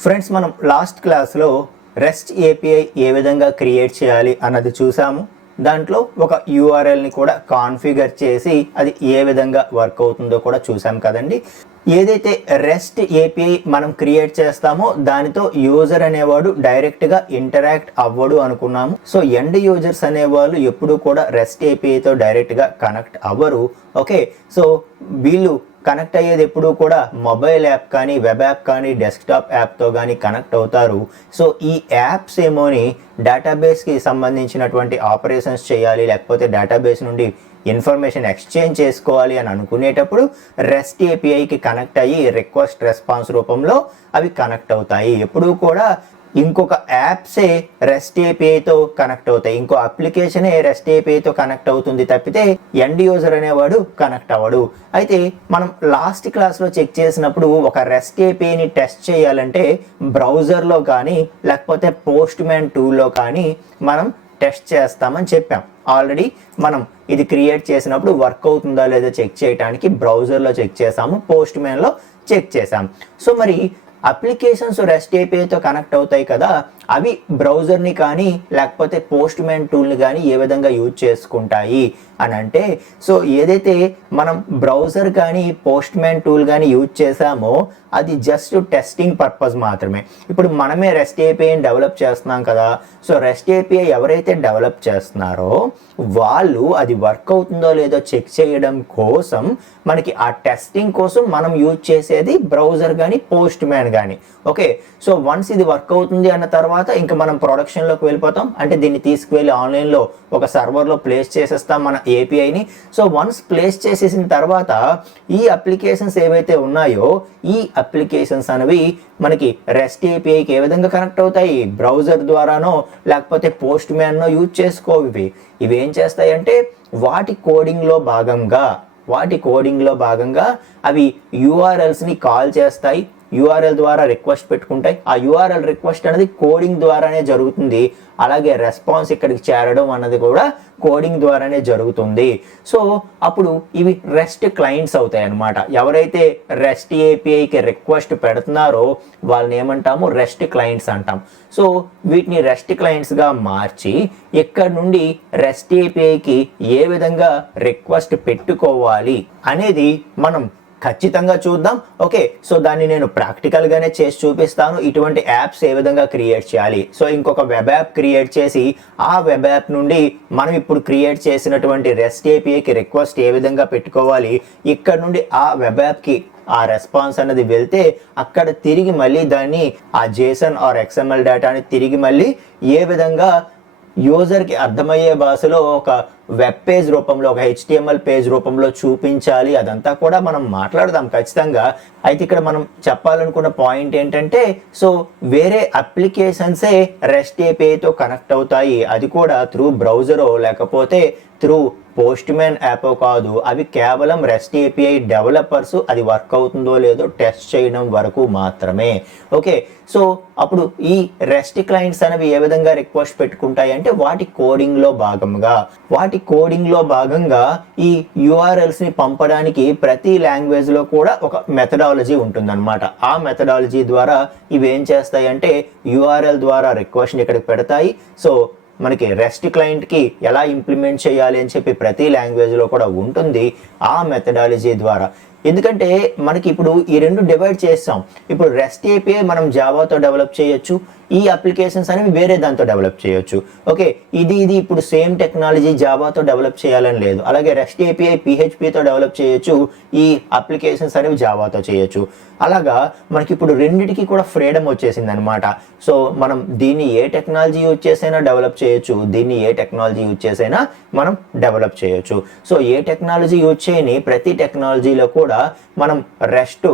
Friends, మనం last క్లాస్లో rest API ఏ విధంగా క్రియేట్ చేయాలి అన్నది చూసాము. దాంట్లో ఒక యూఆర్ఎల్ని కూడా కాన్ఫిగర్ చేసి అది ఏ విధంగా వర్క్ అవుతుందో కూడా చూసాం కదండి. ఏదైతే రెస్ట్ ఏపీఐ మనం క్రియేట్ చేస్తామో దానితో యూజర్ అనేవాడు డైరెక్ట్గా ఇంటరాక్ట్ అవ్వడు అనుకున్నాము. సో ఎండ్ యూజర్స్ అనేవాళ్ళు ఎప్పుడు కూడా రెస్ట్ ఏపీఐతో డైరెక్ట్గా కనెక్ట్ అవ్వరు. ఓకే, సో వీళ్ళు కనెక్ట్ అయ్యేది ఎప్పుడు కూడా మొబైల్ యాప్ కానీ, వెబ్ యాప్ కానీ, డెస్క్టాప్ యాప్తో కానీ కనెక్ట్ అవుతారు. సో ఈ యాప్స్ ఏమోని డేటాబేస్కి సంబంధించినటువంటి ఆపరేషన్స్ చేయాలి, లేకపోతే డేటాబేస్ నుండి ఇన్ఫర్మేషన్ ఎక్స్చేంజ్ చేసుకోవాలి అని అనుకునేటప్పుడు రెస్ట్ ఏపీఐకి కనెక్ట్ అయ్యి రిక్వెస్ట్ రెస్పాన్స్ రూపంలో అవి కనెక్ట్ అవుతాయి. ఎప్పుడూ కూడా ఇంకొక యాప్సే రెస్ట్ ఏపీఐతో కనెక్ట్ అవుతాయి, ఇంకో అప్లికేషనే రెస్ట్ ఏపీఐతో కనెక్ట్ అవుతుంది తప్పితే ఎండ్ యూజర్ అనేవాడు కనెక్ట్ అవ్వడు. అయితే మనం లాస్ట్ క్లాస్లో చెక్ చేసినప్పుడు ఒక రెస్ట్ ఏపీఐని టెస్ట్ చేయాలంటే బ్రౌజర్లో కానీ లేకపోతే పోస్ట్ మ్యాన్ టూల్లో కానీ మనం టెస్ట్ చేస్తామని చెప్పాం. ఆల్రెడీ మనం ఇది క్రియేట్ చేసినప్పుడు వర్క్ అవుతుందా లేదా చెక్ చేయడానికి బ్రౌజర్లో చెక్ చేసాము, పోస్ట్ మ్యాన్లో చెక్ చేసాం. సో మరి అప్లికేషన్స్ రెస్ట్ ఏపీఐతో కనెక్ట్ అవుతాయి కదా, అవి బ్రౌజర్ని కానీ లేకపోతే పోస్ట్ మ్యాన్ టూల్ని కానీ ఏ విధంగా యూజ్ చేసుకుంటాయి అని అంటే, సో ఏదైతే మనం బ్రౌజర్ కానీ పోస్ట్ మ్యాన్ టూల్ కానీ యూజ్ చేసామో అది జస్ట్ టెస్టింగ్ పర్పస్ మాత్రమే. ఇప్పుడు మనమే రెస్ట్ ఏపీఐని డెవలప్ చేస్తున్నాం కదా, సో రెస్ట్ ఏపీఐ ఎవరైతే డెవలప్ చేస్తున్నారో వాళ్ళు అది వర్క్ అవుతుందో లేదో చెక్ చేయడం కోసం మనకి ఆ టెస్టింగ్ కోసం మనం యూజ్ చేసేది బ్రౌజర్ కానీ పోస్ట్ మ్యాన్ కానీ. ఓకే, సో వన్స్ ఇది వర్క్ అవుతుంది అన్న తర్వాత ఇంకా మనం ప్రొడక్షన్లోకి వెళ్ళిపోతాం. అంటే దీన్ని తీసుకువెళ్ళి ఆన్లైన్లో ఒక సర్వర్లో ప్లేస్ చేసేస్తాం మన ఏపీఐని. సో వన్స్ ప్లేస్ చేసేసిన తర్వాత ఈ అప్లికేషన్స్ ఏవైతే ఉన్నాయో ఈ అప్లికేషన్స్ అనేవి మనకి రెస్ట్ ఏపీఐకి ఏ విధంగా కనెక్ట్ అవుతాయి, బ్రౌజర్ ద్వారానో లేకపోతే పోస్ట్ మ్యాన్నో యూజ్ చేసుకోవి. ఇవి ఏం చేస్తాయంటే వాటి కోడింగ్లో భాగంగా అవి యూఆర్ఎల్స్ని కాల్ చేస్తాయి, యూఆర్ఎల్ ద్వారా రిక్వెస్ట్ పెట్టుకుంటాయి. ఆ యూఆర్ఎల్ రిక్వెస్ట్ అనేది కోడింగ్ ద్వారానే జరుగుతుంది. అలాగే రెస్పాన్స్ ఇక్కడికి చేరడం అన్నది కూడా కోడింగ్ ద్వారానే జరుగుతుంది. సో అప్పుడు ఇవి రెస్ట్ క్లయింట్స్ అవుతాయి అన్నమాట. ఎవరైతే రెస్ట్ ఏపీఐకి రిక్వెస్ట్ పెడుతున్నారో వాళ్ళని ఏమంటాము, రెస్ట్ క్లయింట్స్ అంటాం. సో వీటిని రెస్ట్ క్లయింట్స్గా మార్చి ఇక్కడ నుండి రెస్ట్ ఏపీఐకి ఏ విధంగా రిక్వెస్ట్ పెట్టుకోవాలి అనేది మనం ఖచ్చితంగా చూద్దాం. ఓకే, సో దాన్ని నేను ప్రాక్టికల్గానే చేసి చూపిస్తాను. ఇటువంటి యాప్స్ ఏ విధంగా క్రియేట్ చేయాలి. సో ఇంకొక వెబ్ యాప్ క్రియేట్ చేసి ఆ వెబ్ యాప్ నుండి మనం ఇప్పుడు క్రియేట్ చేసినటువంటి రెస్ట్ ఏపీఐకి రిక్వెస్ట్ ఏ విధంగా పెట్టుకోవాలి, ఇక్కడ నుండి ఆ వెబ్ యాప్కి ఆ రెస్పాన్స్ అనేది వెళ్తే అక్కడ తిరిగి మళ్ళీ దాన్ని ఆ జేసన్ ఆర్ ఎక్స్ఎంఎల్ డేటాని తిరిగి మళ్ళీ ఏ విధంగా యూజర్కి అర్థమయ్యే భాషలో ఒక వెబ్ పేజ్ రూపంలో, ఒక హెచ్టిఎంఎల్ పేజ్ రూపంలో చూపించాలి. అదంతా కూడా మనం మాట్లాడదాం ఖచ్చితంగా. అయితే ఇక్కడ మనం చెప్పాలనుకున్న పాయింట్ ఏంటంటే, సో వేరే అప్లికేషన్సే రెస్ట్ ఏపీఐతో కనెక్ట్ అవుతాయి. అది కూడా త్రూ బ్రౌజరో లేకపోతే త్రూ పోస్ట్ మ్యాన్ యాప్ కాదు. అవి కేవలం రెస్ట్ ఏపీఐ డెవలపర్స్ అది వర్క్ అవుతుందో లేదో టెస్ట్ చేయడం వరకు మాత్రమే. ఓకే, సో అప్పుడు ఈ రెస్ట్ క్లయింట్స్ అనేవి ఏ విధంగా రిక్వెస్ట్ పెట్టుకుంటాయి అంటే వాటి కోడింగ్లో భాగంగా ఈ యూఆర్ఎల్స్ని పంపడానికి ప్రతి లాంగ్వేజ్లో కూడా ఒక మెథడాలజీ ఉంటుందన్నమాట. ఆ మెథడాలజీ ద్వారా ఇవి ఏం చేస్తాయి అంటే యూఆర్ఎల్ ద్వారా రిక్వెస్ట్ని ఇక్కడికి పెడతాయి. సో మనకి రెస్ట్ క్లయింట్కి ఎలా ఇంప్లిమెంట్ చేయాలి అని చెప్పి ప్రతి లాంగ్వేజ్లో కూడా ఉంటుంది ఆ మెథడాలజీ ద్వారా. ఎందుకంటే మనకి ఇప్పుడు ఈ రెండు డివైడ్ చేస్తాం. ఇప్పుడు రెస్ట్ ఏపీఐ మనం జావాతో డెవలప్ చేయొచ్చు, ఈ అప్లికేషన్స్ అనేవి వేరే దాంతో డెవలప్ చేయొచ్చు. ఓకే, ఇది ఇప్పుడు సేమ్ టెక్నాలజీ జావాతో డెవలప్ చేయాలని లేదు. అలాగే రెస్ట్ ఏపీఐ పిహెచ్పితో డెవలప్ చేయొచ్చు, ఈ అప్లికేషన్స్ అనేవి జావాతో చేయొచ్చు. అలాగా మనకి ఇప్పుడు రెండిటికి కూడా ఫ్రీడమ్ వచ్చేసింది అనమాట. సో మనం దీన్ని ఏ టెక్నాలజీ యూజ్ చేసైనా డెవలప్ చేయొచ్చు, దీన్ని ఏ టెక్నాలజీ యూజ్ చేసైనా మనం డెవలప్ చేయొచ్చు. సో ఏ టెక్నాలజీ యూజ్ చేయని ప్రతి టెక్నాలజీలో కూడా మనం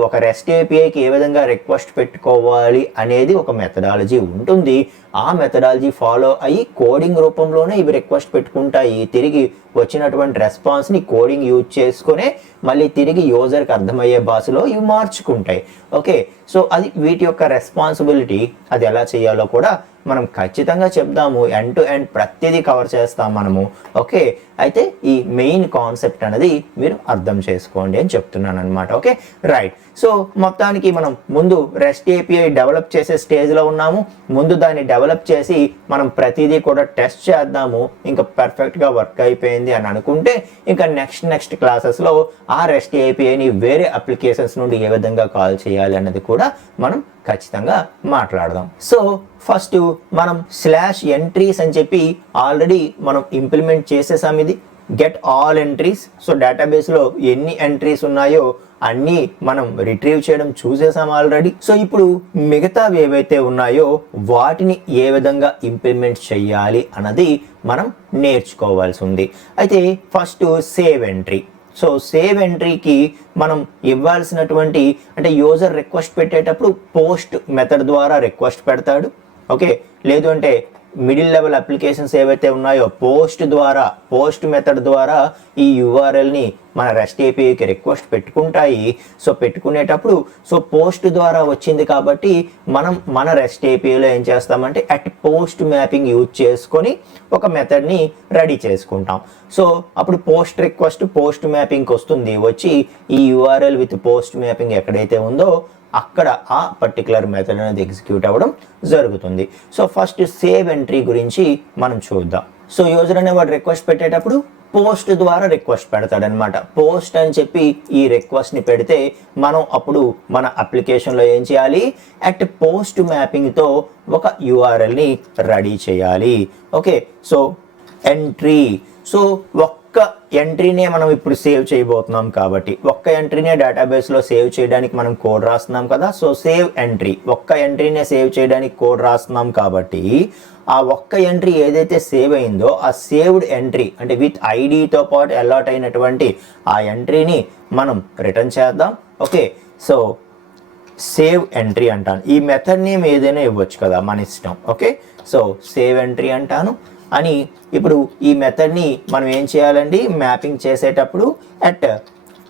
ఒక రెస్ట్ ఏపీఐకి ఏ విధంగా రిక్వెస్ట్ పెట్టుకోవాలి అనేది ఒక మెథడాలజీ ఉంటుంది. ఆ మెథడాలజీ ఫాలో అయ్యి కోడింగ్ రూపంలోనే ఇవి రిక్వెస్ట్ పెట్టుకుంటాయి. తిరిగి వచ్చినటువంటి రెస్పాన్స్ని కోడింగ్ యూజ్ చేసుకునే మళ్ళీ తిరిగి యూజర్కి అర్థమయ్యే భాషలో ఇవి మార్చుకుంటాయి. ఓకే, సో అది వీటి యొక్క రెస్పాన్సిబిలిటీ. అది ఎలా చేయాలో కూడా మనం ఖచ్చితంగా చెప్దాము. ఎండ్ టు ఎండ్ ప్రతిదీ కవర్ చేస్తాం మనము. ఓకే, అయితే ఈ మెయిన్ కాన్సెప్ట్ అనేది మీరు అర్థం చేసుకోండి అని చెప్తున్నాను అనమాట. Okay, right. సో మొత్తానికి మనం ముందు రెస్ట్ ఏపీఐ డెవలప్ చేసే స్టేజ్లో ఉన్నాము. ముందు దాన్ని డెవలప్ చేసి మనం ప్రతిదీ కూడా టెస్ట్ చేద్దాము. ఇంకా పర్ఫెక్ట్గా వర్క్ అయిపోయింది అని అనుకుంటే ఇంకా నెక్స్ట్ క్లాసెస్లో ఆ రెస్ట్ ఏపీఐని వేరే అప్లికేషన్స్ నుండి ఏ విధంగా కాల్ చేయాలి అన్నది కూడా మనం ఖచ్చితంగా మాట్లాడదాం. సో ఫస్ట్ మనం /ఎంట్రీస్ అని చెప్పి ఆల్రెడీ మనం ఇంప్లిమెంట్ చేసేసాం. ఇది గెట్ ఆల్ ఎంట్రీస్. సో డేటాబేస్లో ఎన్ని ఎంట్రీస్ ఉన్నాయో అన్నీ మనం రిట్రీవ్ చేయడం చూసేసాం ఆల్రెడీ. సో ఇప్పుడు మిగతావి ఏవైతే ఉన్నాయో వాటిని ఏ విధంగా ఇంప్లిమెంట్ చేయాలి అన్నది మనం నేర్చుకోవాల్సి ఉంది. అయితే first save entry. So save ఎంట్రీకి మనం ఇవ్వాల్సినటువంటి అంటే యూజర్ రిక్వెస్ట్ పెట్టేటప్పుడు పోస్ట్ మెథడ్ ద్వారా రిక్వెస్ట్ పెడతాడు. ఓకే, లేదు అంటే మిడిల్ లెవెల్ అప్లికేషన్స్ ఏవైతే ఉన్నాయో పోస్ట్ మెథడ్ ద్వారా ఈ యూఆర్ఎల్ని మన రెస్ట్ ఏపీఐకి రిక్వెస్ట్ పెట్టుకుంటాయి. సో పెట్టుకునేటప్పుడు పోస్ట్ ద్వారా వచ్చింది కాబట్టి మనం మన రెస్ట్ ఏపీఐలో ఏం చేస్తామంటే పోస్ట్ మ్యాపింగ్ యూజ్ చేసుకొని ఒక మెథడ్ని రెడీ చేసుకుంటాం. సో అప్పుడు పోస్ట్ రిక్వెస్ట్ పోస్ట్ మ్యాపింగ్కి వస్తుంది. వచ్చి ఈ యూఆర్ఎల్ విత్ పోస్ట్ మ్యాపింగ్ ఎక్కడైతే ఉందో అక్కడ ఆ పర్టికులర్ మెథడ్ అనేది ఎగ్జిక్యూట్ అవ్వడం జరుగుతుంది. సో ఫస్ట్ సేవ్ ఎంట్రీ గురించి మనం చూద్దాం. సో యూజర్ అనేవాడు రిక్వెస్ట్ పెట్టేటప్పుడు పోస్ట్ ద్వారా రిక్వెస్ట్ పెడతాడనమాట. పోస్ట్ అని చెప్పి ఈ రిక్వెస్ట్ని పెడితే మనం అప్పుడు మన అప్లికేషన్లో ఏం చేయాలి, పోస్ట్ మ్యాపింగ్తో ఒక యూఆర్ఎల్ని రెడీ చేయాలి. Okay, so entry. సో ఒక్క ఎంట్రీనే మనం ఇప్పుడు సేవ్ చేయబోతున్నాం కాబట్టి ఒక్క ఎంట్రీనే డేటాబేస్లో సేవ్ చేయడానికి మనం కోడ్ రాస్తున్నాం కదా. సో సేవ్ ఎంట్రీ, ఒక్క ఎంట్రీనే సేవ్ చేయడానికి కోడ్ రాస్తున్నాం కాబట్టి ఆ ఒక్క ఎంట్రీ ఏదైతే సేవ్ అయిందో ఆ సేవ్డ్ ఎంట్రీ అంటే విత్ ఐడితో పాటు అలాట్ అయినటువంటి ఆ ఎంట్రీని మనం రిటర్న్ చేద్దాం. ఓకే, సో సేవ్ ఎంట్రీ అంటాను. ఈ మెథడ్ నేమ్ ఏదైనా ఇవ్వచ్చు కదా, మన ఇష్టం. ఓకే, సో సేవ్ ఎంట్రీ అంటాను అని ఇప్పుడు ఈ మెథడ్ని మనం ఏం చేయాలండి, మ్యాపింగ్ చేసేటప్పుడు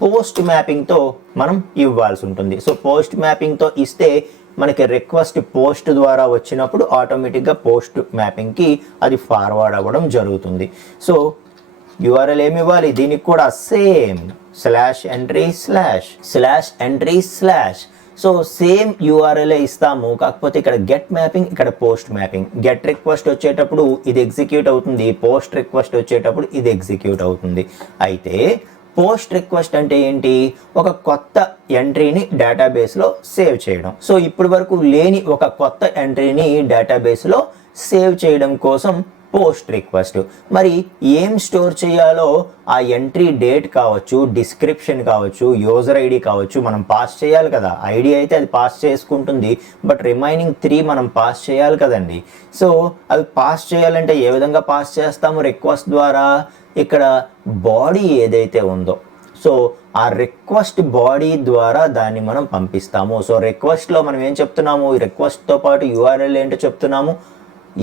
పోస్ట్ మ్యాపింగ్తో మనం ఇవ్వాల్సి ఉంటుంది. సో పోస్ట్ మ్యాపింగ్తో ఇస్తే మనకి రిక్వెస్ట్ పోస్ట్ ద్వారా వచ్చినప్పుడు ఆటోమేటిక్గా పోస్ట్ మ్యాపింగ్కి అది ఫార్వర్డ్ అవ్వడం జరుగుతుంది. సో యూఆర్ఎల్ ఏమి ఇవ్వాలి, దీనికి కూడా same /entry/. So same URL ఇస్తాము, కాకపోతే ఇక్కడ గెట్ మ్యాపింగ్, ఇక్కడ పోస్ట్ మ్యాపింగ్. గెట్ రిక్వెస్ట్ వచ్చేటప్పుడు ఇది ఎగ్జిక్యూట్ అవుతుంది, పోస్ట్ రిక్వెస్ట్ వచ్చేటప్పుడు ఇది ఎగ్జిక్యూట్ అవుతుంది. అయితే పోస్ట్ రిక్వెస్ట్ అంటే ఏంటి, ఒక కొత్త ఎంట్రీని డేటాబేస్లో సేవ్ చేయడం. సో ఇప్పటి వరకు లేని ఒక కొత్త ఎంట్రీని డేటాబేస్లో సేవ్ చేయడం కోసం పోస్ట్ రిక్వెస్ట్. మరి ఏం స్టోర్ చేయాలో ఆ ఎంట్రీ డేట్ కావచ్చు, డిస్క్రిప్షన్ కావచ్చు, యూజర్ ఐడి కావచ్చు మనం పాస్ చేయాలి కదా. ఐడి అయితే అది పాస్ చేసుకుంటుంది, బట్ రిమైనింగ్ 3 మనం పాస్ చేయాలి కదండి. సో అవి పాస్ చేయాలంటే ఏ విధంగా పాస్ చేస్తాము, రిక్వెస్ట్ ద్వారా. ఇక్కడ బాడీ ఏదైతే ఉందో సో ఆ రిక్వెస్ట్ బాడీ ద్వారా దాన్ని మనం పంపిస్తాము. సో రిక్వెస్ట్లో మనం ఏం చెప్తున్నాము, ఈ రిక్వెస్ట్తో పాటు యూఆర్ఎల్ ఏంటో చెప్తున్నాము,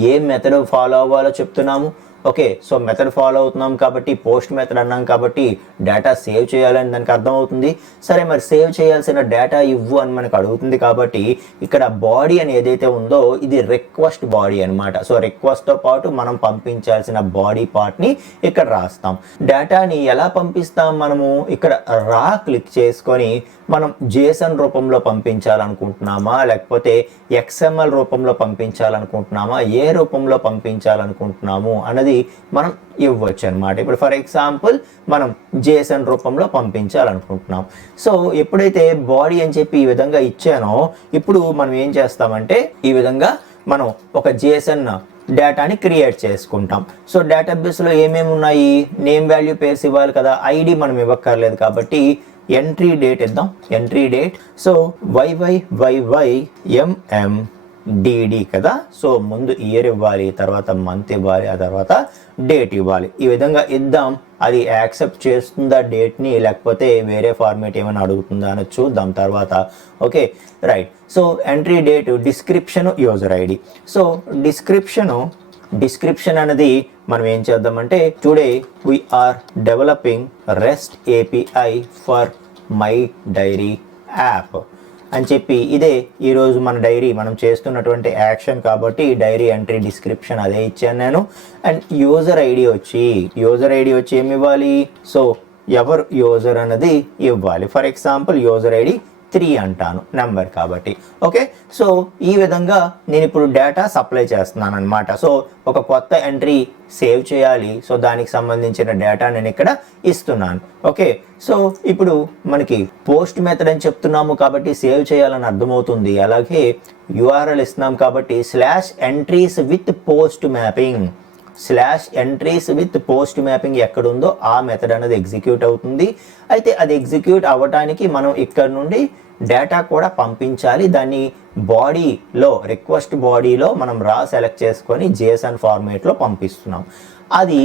ఏ మెథడ్ ఫాలో అవ్వాలో చెప్తున్నాము. ఓకే, సో మెథడ్ ఫాలో అవుతున్నాం కాబట్టి పోస్ట్ మెథడ్ అన్నాం కాబట్టి డేటా సేవ్ చేయాలని దానికి అర్థమవుతుంది. సరే, మరి సేవ్ చేయాల్సిన డేటా ఇవ్వు అని మనకు అడుగుతుంది కాబట్టి ఇక్కడ బాడీ అని ఏదైతే ఉందో ఇది రిక్వెస్ట్ బాడీ అనమాట. సో రిక్వెస్ట్తో పాటు మనం పంపించాల్సిన బాడీ పార్ట్ని ఇక్కడ రాస్తాం. డేటాని ఎలా పంపిస్తాం మనము, ఇక్కడ రా క్లిక్ చేసుకొని మనం జేసన్ రూపంలో పంపించాలనుకుంటున్నామా, లేకపోతే XML రూపంలో పంపించాలనుకుంటున్నామా, ఏ రూపంలో పంపించాలనుకుంటున్నాము అన్నది మనం ఇవ్వచ్చు అనమాట. ఇప్పుడు ఫర్ ఎగ్జాంపుల్ మనం జేసన్ రూపంలో పంపించాలనుకుంటున్నాం. సో ఎప్పుడైతే బాడీ అని చెప్పి ఈ విధంగా ఇచ్చానో ఇప్పుడు మనం ఏం చేస్తామంటే ఈ విధంగా మనం ఒక జేసన్ డేటాని క్రియేట్ చేసుకుంటాం. సో డేటాబేస్లో ఏమేమి ఉన్నాయి, నేమ్ వాల్యూ పేర్స్ ఇవ్వాలి కదా, ఐడి మనం ఇవ్వక్కర్లేదు కాబట్టి ఎంట్రీ డేట్ ఇద్దాం. ఎంట్రీ డేట్ సో YYYYMMDD కదా. సో ముందు ఇయర్ ఇవ్వాలి, తర్వాత మంత్ ఇవ్వాలి, ఆ తర్వాత డేట్ ఇవ్వాలి. ఈ విధంగా ఇద్దాం. అది యాక్సెప్ట్ చేస్తుందా డేట్ని, లేకపోతే వేరే ఫార్మేట్ ఏమైనా అడుగుతుందా అని చూద్దాం తర్వాత. Okay right. So entry date, description, user ID. So description అనేది మనం ఏం చేద్దామంటే today we are developing REST API for my diary app అని చెప్పి, ఇదే ఈరోజు మన డైరీ మనం చేస్తున్నటువంటి యాక్షన్ కాబట్టి డైరీ ఎంట్రీ డిస్క్రిప్షన్ అదే ఇచ్చాను నేను. అండ్ యూజర్ ఐడి వచ్చి ఏమి ఇవ్వాలి? సో ఎవరు యూజర్ అన్నది ఇవ్వాలి. ఫర్ ఎగ్జాంపుల్ యూజర్ ఐడి 3 అంటాను, నెంబర్ కాబట్టి. ఓకే, సో ఈ విధంగా నేను ఇప్పుడు డేటా సప్లై చేస్తున్నాను అనమాట. సో ఒక కొత్త ఎంట్రీ సేవ్ చేయాలి, సో దానికి సంబంధించిన డేటా నేను ఇక్కడ ఇస్తున్నాను. ఓకే, సో ఇప్పుడు మనకి పోస్ట్ మెథడ్ అని చెప్తున్నాము కాబట్టి సేవ్ చేయాలని అర్థమవుతుంది. అలాగే యూఆర్ఎల్ ఇస్తున్నాం కాబట్టి /entries with post mapping ఎక్కడుందో ఆ మెథడ్ అనేది ఎగ్జిక్యూట్ అవుతుంది. అయితే అది ఎగ్జిక్యూట్ అవ్వడానికి మనం ఇక్కడ నుండి డేటా కూడా పంపించాలి. దాన్ని రిక్వెస్ట్ బాడీలో మనం సెలెక్ట్ చేసుకొని JSON ఫార్మేట్లో పంపిస్తున్నాం. అది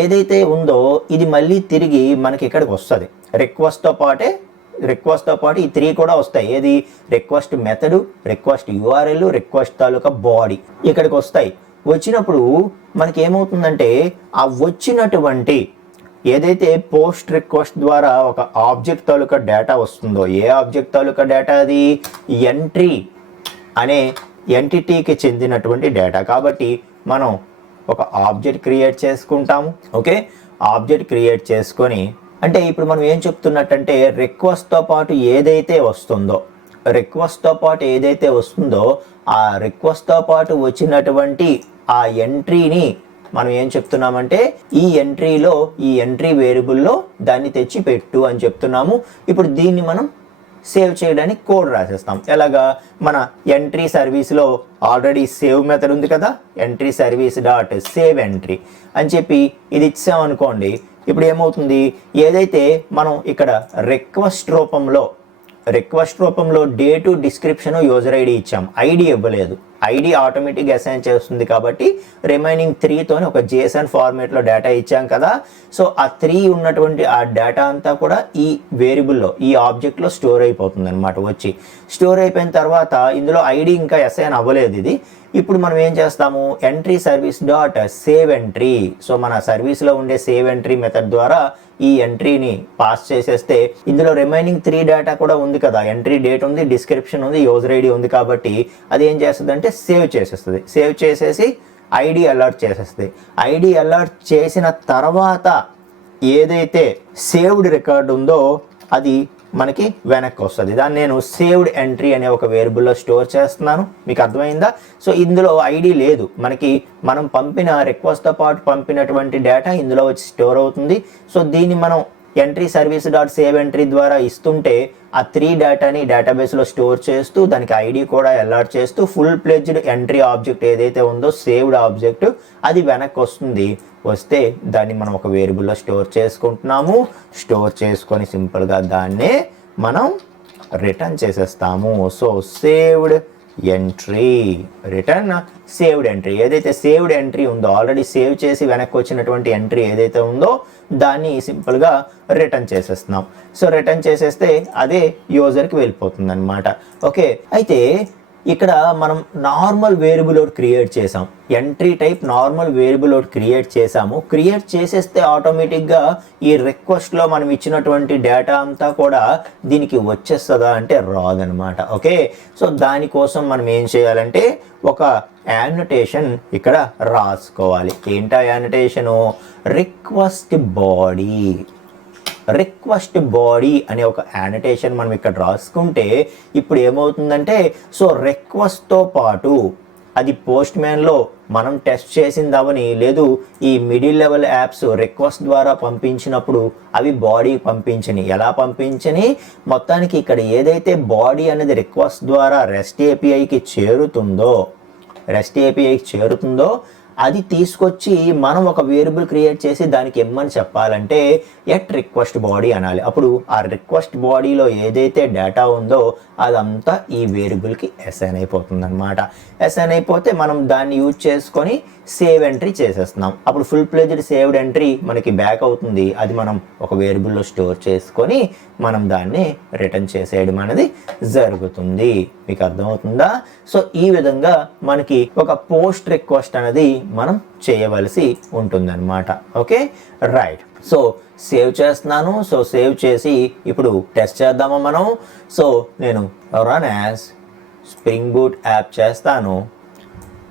ఏదైతే ఉందో ఇది మళ్ళీ తిరిగి మనకి ఇక్కడికి వస్తుంది. రిక్వెస్ట్తో పాటు ఈ 3 కూడా వస్తాయి. ఏది? Request method, request URL, request తాలూకా బాడీ ఇక్కడికి వస్తాయి. వచ్చినప్పుడు మనకి ఏమవుతుందంటే ఆ వచ్చినటువంటి ఏదైతే పోస్ట్ రిక్వెస్ట్ ద్వారా ఒక ఆబ్జెక్ట్ తాలూకా డేటా వస్తుందో, ఏ ఆబ్జెక్ట్ తాలూకా డేటా? అది ఎంట్రీ అనే ఎంటిటీకి చెందినటువంటి డేటా. కాబట్టి మనం ఒక ఆబ్జెక్ట్ క్రియేట్ చేసుకుంటాము. ఓకే, ఆబ్జెక్ట్ క్రియేట్ చేసుకొని, అంటే ఇప్పుడు మనం ఏం చెప్తున్నట్టంటే రిక్వెస్ట్తో పాటు ఏదైతే వస్తుందో ఆ రిక్వెస్ట్తో పాటు వచ్చినటువంటి ఆ ఎంట్రీని మనం ఏం చెప్తున్నామంటే ఈ ఎంట్రీ వేరియబుల్లో దాన్ని తెచ్చి పెట్టు అని చెప్తున్నాము. ఇప్పుడు దీన్ని మనం సేవ్ చేయడానికి కోడ్ రాసేస్తాం. ఎలాగా? మన ఎంట్రీ సర్వీస్లో ఆల్రెడీ సేవ్ మెథడ్ ఉంది కదా, entry service dot save entry అని చెప్పి ఇది ఇచ్చామనుకోండి. ఇప్పుడు ఏమవుతుంది? ఏదైతే మనం ఇక్కడ రిక్వెస్ట్ రూపంలో డేటు, డిస్క్రిప్షన్, యూజర్ ఐడి ఇచ్చాం, ఐడి ఇవ్వలేదు. ఐడి ఆటోమేటిక్గా అసైన్ చేస్తుంది కాబట్టి రిమైనింగ్ 3తోని ఒక JSON ఫార్మేట్లో డేటా ఇచ్చాం కదా. సో ఆ 3 ఉన్నటువంటి ఆ డేటా అంతా కూడా ఈ వేరియబుల్లో, ఈ ఆబ్జెక్ట్లో స్టోర్ అయిపోతుంది అనమాట. స్టోర్ అయిపోయిన తర్వాత ఇందులో ఐడి ఇంకా అసైన్ అవ్వలేదు ఇది. ఇప్పుడు మనం ఏం చేస్తాము? Entry service dot save entry. So మన సర్వీస్లో ఉండే సేవ్ ఎంట్రీ మెథడ్ ద్వారా ఈ ఎంట్రీని పాస్ చేసేస్తే ఇందులో రిమైనింగ్ 3 డేటా కూడా ఉంది కదా, ఎంట్రీ డేట్ ఉంది, డిస్క్రిప్షన్ ఉంది, యూజర్ ఐడి ఉంది. కాబట్టి అది ఏం చేస్తుంది అంటే సేవ్ చేసేసి ఐడి అలర్ట్ చేసేస్తుంది. ఐడి అలర్ట్ చేసిన తర్వాత ఏదైతే సేవ్డ్ రికార్డ్ ఉందో అది మనకి వెనక్కి వస్తుంది. దాన్ని నేను సేవ్డ్ ఎంట్రీ అనే ఒక వేరియబుల్లో స్టోర్ చేస్తున్నాను. మీకు అర్థమైందా? సో ఇందులో ఐడి లేదు, మనం పంపిన రిక్వెస్ట్తో పాటు పంపినటువంటి డేటా ఇందులో వచ్చి స్టోర్ అవుతుంది. సో దీన్ని మనం entry service dot save entry ద్వారా ఇస్తుంటే ఆ 3 డేటాని డేటాబేస్లో స్టోర్ చేస్తూ దానికి ఐడి కూడా అలర్ట్ చేస్తూ ఫుల్ ప్లెడ్జ్డ్ ఎంట్రీ ఆబ్జెక్ట్ ఏదైతే ఉందో సేవ్డ్ ఆబ్జెక్ట్ అది వెనక్కి వస్తే దాన్ని మనం ఒక వేరియబుల్లో స్టోర్ చేసుకుంటున్నాము. స్టోర్ చేసుకొని సింపుల్గా దాన్నే మనం రిటర్న్ చేసేస్తాము. సో సేవ్డ్ ఎంట్రీ ఏదైతే సేవ్డ్ ఎంట్రీ ఉందో, ఆల్రెడీ సేవ్ చేసి వెనక్కి వచ్చినటువంటి ఎంట్రీ ఏదైతే ఉందో దాన్ని సింపుల్గా రిటర్న్ చేసేస్తున్నాం. సో రిటర్న్ చేసేస్తే అదే యూజర్కి వెళ్ళిపోతుంది అనమాట. ఓకే, అయితే ఇక్కడ మనం నార్మల్ వేరియబుల్ ఒకటి క్రియేట్ చేసాం, ఎంట్రీ టైప్ నార్మల్ వేరియబుల్ ఒకటి క్రియేట్ చేసేస్తే ఆటోమేటిక్గా ఈ రిక్వెస్ట్లో మనం ఇచ్చినటువంటి డేటా అంతా కూడా దీనికి వచ్చేస్తుందా అంటే రాదనమాట. ఓకే, సో దానికోసం మనం ఏం చేయాలంటే ఒక యానోటేషన్ ఇక్కడ రాసుకోవాలి. ఏంటా యానోటేషను? రిక్వెస్ట్ బాడీ అనే ఒక యానోటేషన్ మనం ఇక్కడ రాసుకుంటే ఇప్పుడు ఏమవుతుందంటే, సో రిక్వెస్ట్తో పాటు అది పోస్ట్ మ్యాన్లో మనం టెస్ట్ చేసింది అవని, లేదు ఈ మిడిల్ లెవెల్ యాప్స్ రిక్వెస్ట్ ద్వారా పంపించినప్పుడు అవి బాడీ ఎలా పంపించని మొత్తానికి ఇక్కడ ఏదైతే బాడీ అనేది రిక్వెస్ట్ ద్వారా రెస్ట్ ఏపీఐకి చేరుతుందో అది తీసుకొచ్చి మనం ఒక వేరియబుల్ క్రియేట్ చేసి దానికి ఇమ్మని చెప్పాలంటే ఎట్ రిక్వెస్ట్ బాడీ అనాలి. అప్పుడు ఆ రిక్వెస్ట్ బాడీలో ఏదైతే డేటా ఉందో అదంతా ఈ వేరియబుల్కి అసైన్ అయిపోతుంది అనమాట. అసైన్ అయిపోతే మనం దాన్ని యూజ్ చేసుకొని సేవ్ ఎంట్రీ చేసేస్తున్నాం. అప్పుడు ఫుల్ ప్లేజ్డ్ సేవ్డ్ ఎంట్రీ మనకి బ్యాక్ అవుతుంది. అది మనం ఒక వేరియబుల్లో స్టోర్ చేసుకొని మనం దాన్ని రిటర్న్ చేసేయడం అనేది జరుగుతుంది. మీకు అర్థమవుతుందా? సో ఈ విధంగా మనకి ఒక పోస్ట్ రిక్వెస్ట్ అనేది మనం చేయవలసి ఉంటుందన్నమాట. Okay, right. సో సేవ్ చేస్తున్నాను. సో సేవ్ చేసి ఇప్పుడు టెస్ట్ చేద్దామా మనం. సో నేను run as spring boot app చేస్తాను.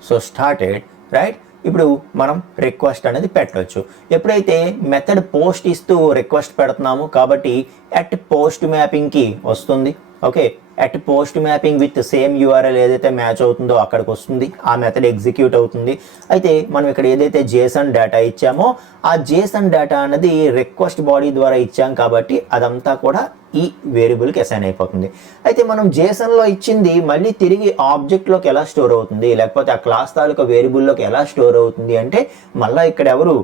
So started, right. ఇప్పుడు మనం రిక్వెస్ట్ అనేది పెట్టవచ్చు. ఎప్పుడైతే మెథడ్ పోస్ట్ ఇస్తూ రిక్వెస్ట్ పెడుతున్నాము కాబట్టి అట్ పోస్ట్ మ్యాపింగ్కి వస్తుంది. Okay, at post mapping with same URL ఏదైతే మ్యాచ్ అవుతుందో అక్కడికి వస్తుంది. ఆ మెథడ్ ఎగ్జిక్యూట్ అవుతుంది. అయితే మనం ఇక్కడ ఏదైతే జేసన్ డేటా ఇచ్చామో ఆ జేసన్ డేటా అనేది రిక్వెస్ట్ బాడీ ద్వారా ఇచ్చాం కాబట్టి అదంతా కూడా ఈ వేరియబుల్కి అసైన్ అయిపోతుంది. అయితే మనం జేసన్లో ఇచ్చింది మళ్ళీ తిరిగి ఆబ్జెక్ట్లోకి ఎలా స్టోర్ అవుతుంది, లేకపోతే ఆ క్లాస్ తాలూకా వేరియబుల్లోకి ఎలా స్టోర్ అవుతుంది అంటే మళ్ళీ ఇక్కడ ఎవరు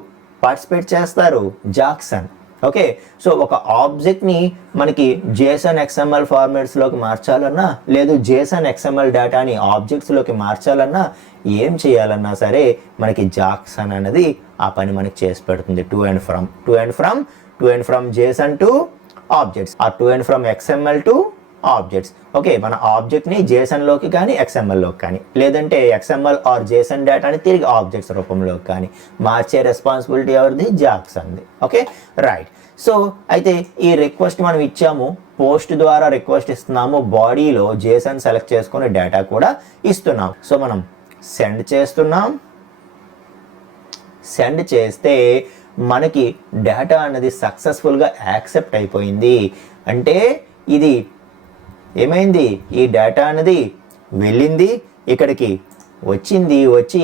పార్టిసిపేట్ చేస్తారు? జాక్సన్. ఓకే, సో ఒక ఆబ్జెక్ట్ని మనకి జేసన్ ఎక్స్ఎంఎల్ ఫార్మాట్స్లోకి మార్చాలన్నా లేదు జేసన్ ఎక్స్ఎంఎల్ డేటాని ఆబ్జెక్ట్స్లోకి మార్చాలన్నా ఏం చేయాలన్నా సరే మనకి జాక్సన్ అనేది ఆ పని మనకి చేసి పెడుతుంది. To and from JSON to objects, ఆ to and from XML to objects. Okay, మన ఆబ్జెక్ట్ని జేసన్లోకి కానీ ఎక్స్ఎంఎల్లోకి కానీ లేదంటే ఎక్స్ఎంఎల్ ఆర్ జేసన్ డేటాని తిరిగి ఆబ్జెక్ట్స్ రూపంలోకి కానీ మార్చే రెస్పాన్సిబిలిటీ ఎవరిది? జాక్సన్ది. Okay, right. సో అయితే ఈ రిక్వెస్ట్ మనం ఇచ్చాము, పోస్ట్ ద్వారా రిక్వెస్ట్ ఇస్తున్నాము, బాడీలో జేసన్ సెలెక్ట్ చేసుకుని డేటా కూడా ఇస్తున్నాం. సో మనం సెండ్ చేస్తున్నాం. సెండ్ చేస్తే మనకి డేటా అనేది సక్సెస్ఫుల్గా యాక్సెప్ట్ అయిపోయింది. అంటే ఇది ఏమైంది? ఈ డేటా అనేది వెళ్ళింది, ఇక్కడికి వచ్చింది, వచ్చి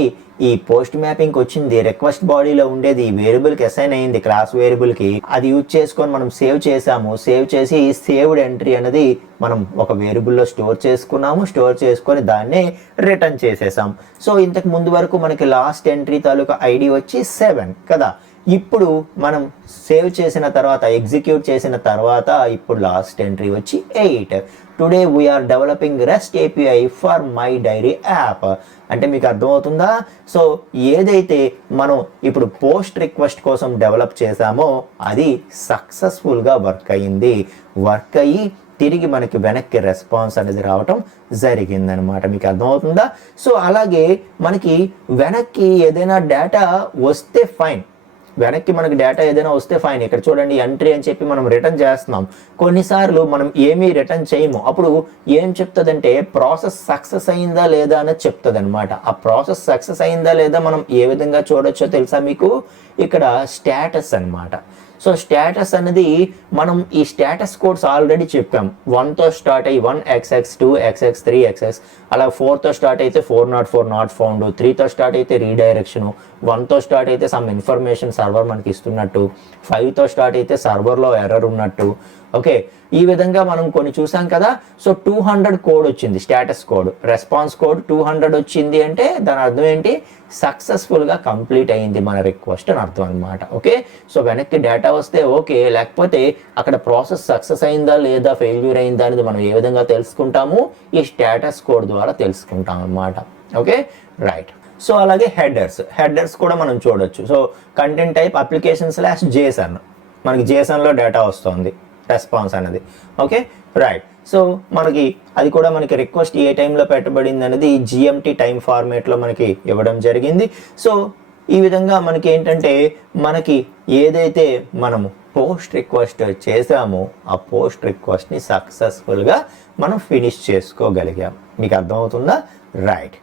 ఈ పోస్ట్ మ్యాపింగ్కి వచ్చింది, రిక్వెస్ట్ బాడీలో ఉండేది ఈ వేరియబుల్కి అసైన్ అయింది, క్లాస్ వేరియబుల్కి. అది యూజ్ చేసుకొని మనం సేవ్ చేసాము. సేవ్ చేసి సేవ్డ్ ఎంట్రీ అనేది మనం ఒక వేరియబుల్లో స్టోర్ చేసుకున్నాము. స్టోర్ చేసుకొని దాన్నే రిటర్న్ చేసేసాం. సో ఇంతకు ముందు వరకు మనకి లాస్ట్ ఎంట్రీ తాలూకా ఐడి వచ్చి 7 కదా. ఇప్పుడు మనం సేవ్ చేసిన తర్వాత ఎగ్జిక్యూట్ చేసిన తర్వాత ఇప్పుడు లాస్ట్ ఎంట్రీ వచ్చి 8. Today we are developing REST API for my diary app. అంటే మీకు అర్థమవుతుందా? సో ఏదైతే మనం ఇప్పుడు పోస్ట్ రిక్వెస్ట్ కోసం డెవలప్ చేసామో అది సక్సెస్ఫుల్గా వర్క్ అయ్యింది. వర్క్ అయ్యి తిరిగి మనకి వెనక్కి రెస్పాన్స్ అనేది రావటం జరిగిందనమాట. మీకు అర్థమవుతుందా? సో అలాగే మనకి వెనక్కి ఏదైనా డేటా వస్తే ఫైన్, వెనక్కి మనకి డేటా ఏదైనా వస్తే ఫైన్. ఇక్కడ చూడండి ఎంట్రీ అని చెప్పి మనం రిటర్న్ చేస్తున్నాం. కొన్నిసార్లు మనం ఏమీ రిటర్న్ చేయము. అప్పుడు ఏం చెప్తుందంటే ప్రాసెస్ సక్సెస్ అయిందా లేదా అనేది చెప్తుంది అనమాట. ఆ ప్రాసెస్ సక్సెస్ అయిందా లేదా మనం ఏ విధంగా చూడొచ్చో తెలుసా మీకు? ఇక్కడ స్టేటస్ అనమాట. సో స్టేటస్ అనేది మనం ఈ స్టేటస్ కోడ్స్ ఆల్రెడీ చెప్పాం. 1తో స్టార్ట్ అయ్యి 1XX 2XX 3XX అలా 4తో స్టార్ట్ అయితే 404 నాట్ ఫౌండ్, 3తో స్టార్ట్ అయితే రీడైరెక్షను, 1తో స్టార్ట్ అయితే సమ్ ఇన్ఫర్మేషన్ సర్వర్ మనకి ఇస్తున్నట్టు, 5తో స్టార్ట్ అయితే సర్వర్లో ఎర్రర్ ఉన్నట్టు. ఓకే, ఈ విధంగా మనం కొన్ని చూసాం కదా. సో 200 కోడ్ వచ్చింది, స్టేటస్ కోడ్. రెస్పాన్స్ కోడ్ 200 వచ్చింది అంటే దాని అర్థం ఏంటి? సక్సెస్ఫుల్గా కంప్లీట్ అయింది మన రిక్వెస్ట్ అని అర్థం అనమాట. ఓకే, సో వెనక్కి డేటా వస్తే ఓకే, లేకపోతే అక్కడ ప్రాసెస్ సక్సెస్ అయిందా లేదా ఫెయిల్యూర్ అయిందా అనేది మనం ఏ విధంగా తెలుసుకుంటాము? ఈ స్టేటస్ కోడ్ ద్వారా తెలుసుకుంటాం అనమాట. Okay, right. సో అలాగే హెడర్స్ కూడా మనం చూడొచ్చు. సో కంటెంట్ టైప్ application/json, మనకి జేసన్లో డేటా వస్తుంది రెస్పాన్స్ అనేది. Okay, right. సో మనకి అది కూడా మనకి రిక్వెస్ట్ ఏ టైంలో పెట్టబడింది అనేది GMT టైం ఫార్మేట్లో మనకి ఇవ్వడం జరిగింది. సో ఈ విధంగా మనకి ఏంటంటే మనకి ఏదైతే మనము పోస్ట్ రిక్వెస్ట్ చేసామో ఆ పోస్ట్ రిక్వెస్ట్ని సక్సెస్ఫుల్గా మనం ఫినిష్ చేసుకోగలిగాం. మీకు అర్థమవుతుందా? రైట్.